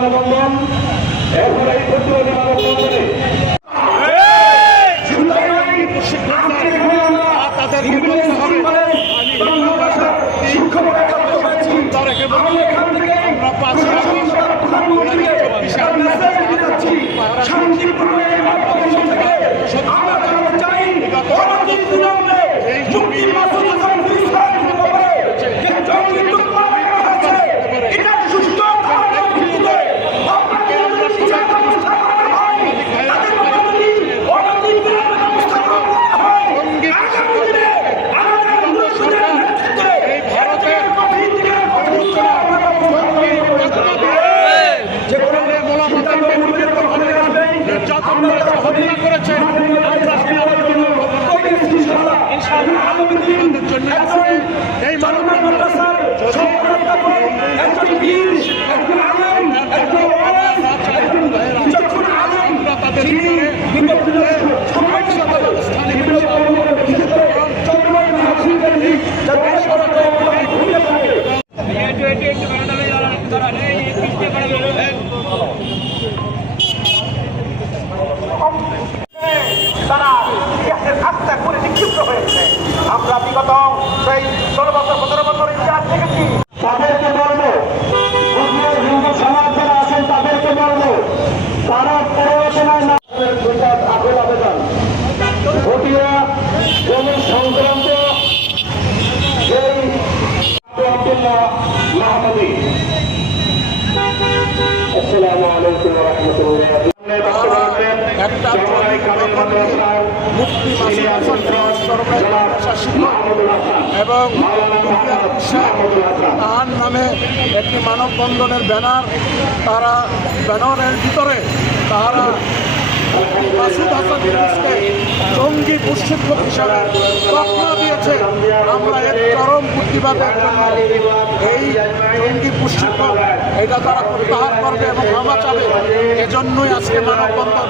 মানববন্ধন। এরপরে এই প্রতিবাদী মানববন্ধনে তারা ইতিহাসের খাস্তা করে নিক্ষিপ্ত হয়েছে। আমরা বিগত সেই 16 বছর 17 বছর ইতিহাস দেখেছি। তাদেরকে বলবো, হিন্দু সমাজ যারা আছেন তাদেরকে বলবো, তারা প্ররোচনায় না আকুল আবেদন ঘটিয়া জমি সংক্রান্ত সেই আব্দুল্লাহ মাহমুদি। আসসালামু আলাইকুম ওয়া রাহমাতুল্লাহ। এবং তার নামে একটি মানববন্ধনের ব্যানার, তারা ব্যানারের ভিতরে তারা মাসুদ হাসান ইউনূসকে জঙ্গি প্রশিক্ষক হিসাবে তকমা দিয়েছে। আমরা এর চরম প্রতিবাদের জন্য এই জঙ্গি প্রশিক্ষক এটা তারা প্রত্যাহার করবে এবং ক্ষমা চাবে, এজন্যই আজকে মানববন্ধন।